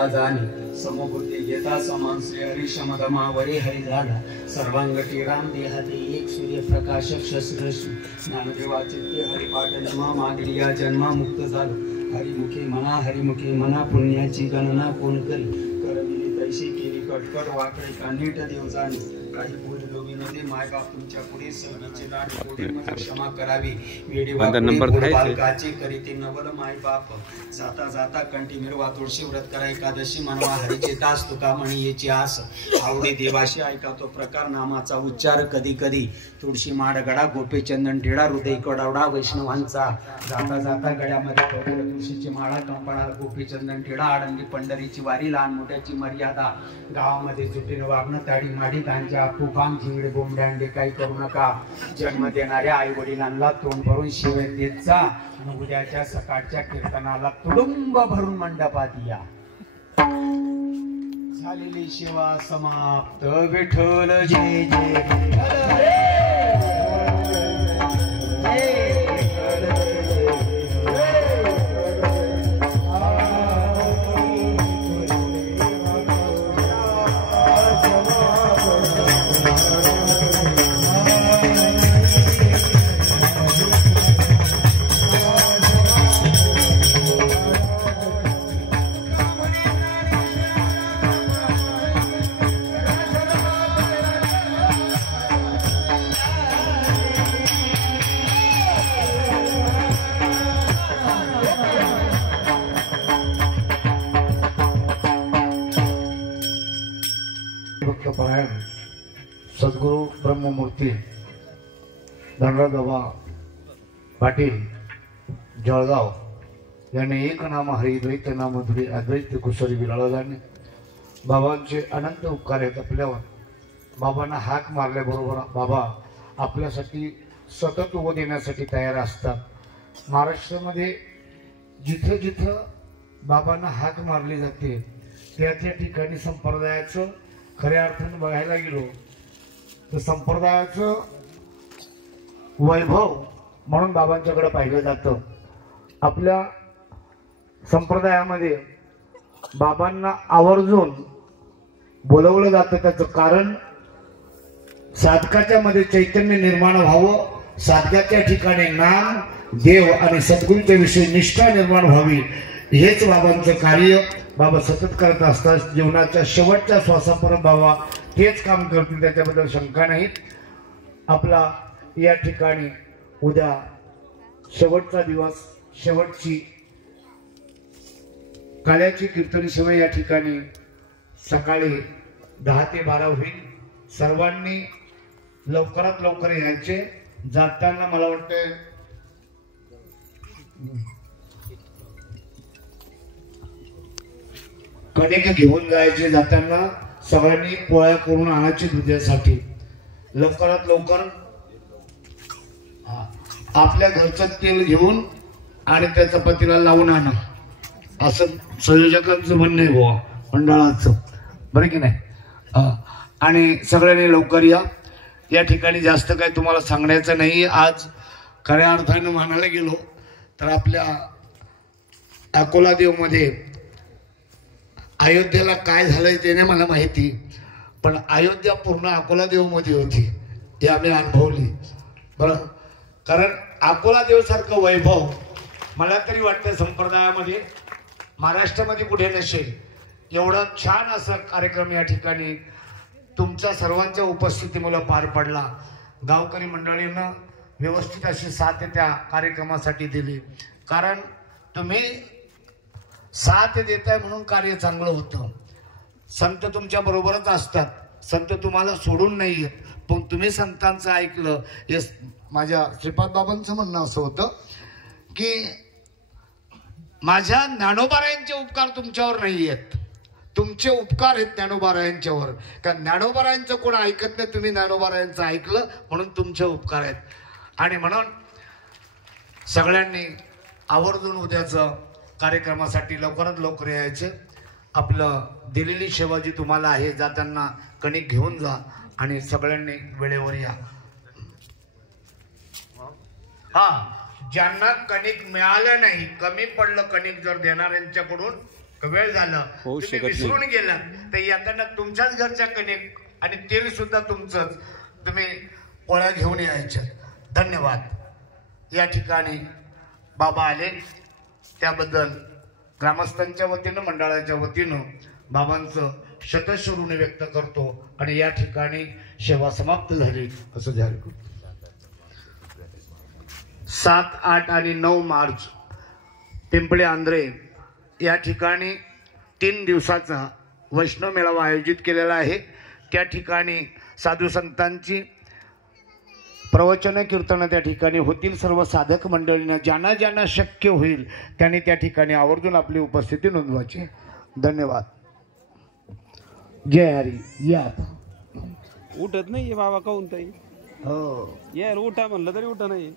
केला जाणे समभूती घेता समांसे हरिशमदमा वरे हरी झाला सर्वांगटी राम देहाते एक सूर्यप्रकाश शस्त्रश्री ज्ञानदेवाचे ते हरिपाठ नमा मागली या जन्मा मुक्त झालो हरिमुखे मना पुण्याची गणना कोण करी करविली तैशी केली कटकट वाकडे का नीट देव जाणे काही बोललो विनोदी मायबाप तुमच्या पुढे सगळीचे लाड कोडीमध्ये क्षमा करावी बालकाचे करीते नवल मायबाप जाता जाता कंठी मिरवा तुळशी व्रत करा एकादशी मानवा हरीचे दास तुका म्हणी याची आस आवडी देवाशी ऐका तो प्रकार नामाचा उच्चार कधी कधी तुळशी माडगडा गोपी चंदन टिळा हृदय कडावडा वैष्णवांचा जाता जाता गड्यामध्ये तुळशीची माळा कंपणार गोपी चंदन टिळा आडंगी पंढरीची वारी लहान मोठ्याची मर्यादा गावामध्ये जुटीनं वागणं ताडी माडी गांजा पुकाम झिंगडे बोंबड्यांडे काही करू नका जन्म देणाऱ्या आई वडिलांना तोंड भरून शिवे देत जा उद्याच्या सकाळच्या कीर्तनाला तुडुंब भरून मंडपात या झालेली सेवा समाप्त विठ्ठल जय जय सद्गुरु ब्रह्ममूर्ती धनराजबाबा पाटील जळगाव यांनी एक नाम हरी द्वैत नाम धुरी अद्वैत कुसरी विराळा जाणे बाबांचे अनंत उपकार आहेत आपल्यावर बाबांना हाक मारल्याबरोबर बाबा आपल्यासाठी सतत उभं देण्यासाठी तयार असतात महाराष्ट्रामध्ये जिथं जिथं बाबांना हाक मारली जाते त्या त्या ठिकाणी संप्रदायाचं खऱ्या अर्थाने बघायला गेलो तर संप्रदायाचं वैभव म्हणून बाबांच्याकडे पाहिलं जातं आपल्या संप्रदायामध्ये बाबांना आवर्जून बोलवलं जातं त्याचं कारण साधकाच्या मध्ये चैतन्य निर्माण व्हावं साधकाच्या ठिकाणी नाम देव आणि सद्गुरूंच्या विषयी निष्ठा निर्माण व्हावी हेच बाबांचं कार्य बाबा सतत करत असतात जीवनाच्या शेवटच्या श्वासापर्यंत बाबा तेच काम करतील त्याच्याबद्दल शंका नाही आपला या ठिकाणी उद्या शेवटचा दिवस शेवटची काळ्याची कीर्तन सेवा या ठिकाणी सकाळी 10 ते 12 होईल सर्वांनी लवकरात लवकर यायचे जाताना मला वाटतं कणिक घेऊन जायचे जाताना सगळ्यांनी पोळ्या करून आणायची दुधासाठी लवकरात लवकर आपल्या घरचं तेल घेऊन आणि त्याच्या पतीला लावून आणा असं संयोजकांचं म्हणणं आहे बुवा मंडळाचं बरं की नाही आणि सगळ्यांनी लवकर या ठिकाणी जास्त काय तुम्हाला सांगण्याचं नाही आज खऱ्या अर्थानं म्हणायला गेलो तर आपल्या अकोला देवमध्ये अयोध्येला काय झालंय ते नाही मला माहिती पण अयोध्या पूर्ण अकोला देवमध्ये होती हे आम्ही अनुभवली बरं कारण अकोला देव सारखं वैभव मला तरी वाटतं संप्रदायामध्ये महाराष्ट्रामध्ये कुठे नसेल एवढा छान असा कार्यक्रम या ठिकाणी तुमच्या सर्वांच्या उपस्थितीमुळे पार पडला गावकरी मंडळींना व्यवस्थित अशी साथ त्या कार्यक्रमासाठी दिली कारण तुम्ही साथ देताय म्हणून कार्य चांगलं होतं संत तुमच्या बरोबरच असतात संत तुम्हाला सोडून नाही येत पण तुम्ही संतांचं ऐकलं हे माझ्या श्रीपाद बाबांचं म्हणणं असं होतं की माझ्या ज्ञानोबारायांचे उपकार तुमच्यावर नाही आहेत तुमचे उपकार आहेत ज्ञानोबारायांच्यावर कारण ज्ञानोबारायांचं कोण ऐकत नाही तुम्ही ज्ञानोबारायांचं ऐकलं म्हणून तुमचे उपकार आहेत आणि म्हणून सगळ्यांनी आवर्जून उद्याचं कार्यक्रमासाठी लवकरात लवकर यायचे आपलं दिलेली सेवा जी तुम्हाला आहे जाताना कणिक घेऊन जा आणि सगळ्यांनी वेळेवर या ज्यांना कणिक मिळालं नाही कमी पडलं कणिक जर देणाऱ्यांच्याकडून वेळ झालं होऊ तुम्ही शकत नाही. विसरून गेलात तर येताना तुमच्याच घरच्या कणिक आणि तेल सुद्धा तुमचंच तुम्ही पोळ्या घेऊन यायच्या. धन्यवाद. या ठिकाणी बाबा आले त्याबद्दल ग्रामस्थांच्या वतीनं मंडळाच्या वतीनं बाबांचं शतश्रुणी व्यक्त करतो आणि या ठिकाणी सेवा समाप्त झाली असं जाहीर करतो. 7, 8 आणि 9 मार्च पिंपळे आंध्रे या ठिकाणी 3 दिवसाचा वैष्णव मेळावा आयोजित केलेला आहे. त्या ठिकाणी साधू संतांची प्रवचन कीर्तन त्या ठिकाणी होतील. सर्व साधक मंडळींना ज्यांना ज्यांना शक्य होईल त्यांनी त्या ठिकाणी आवर्जून आपली उपस्थिती नोंदवायची. धन्यवाद. जय हरी. या उठत नाही बाबा काऊन ताई. हो यार उठा म्हणलं तरी उठा नाही.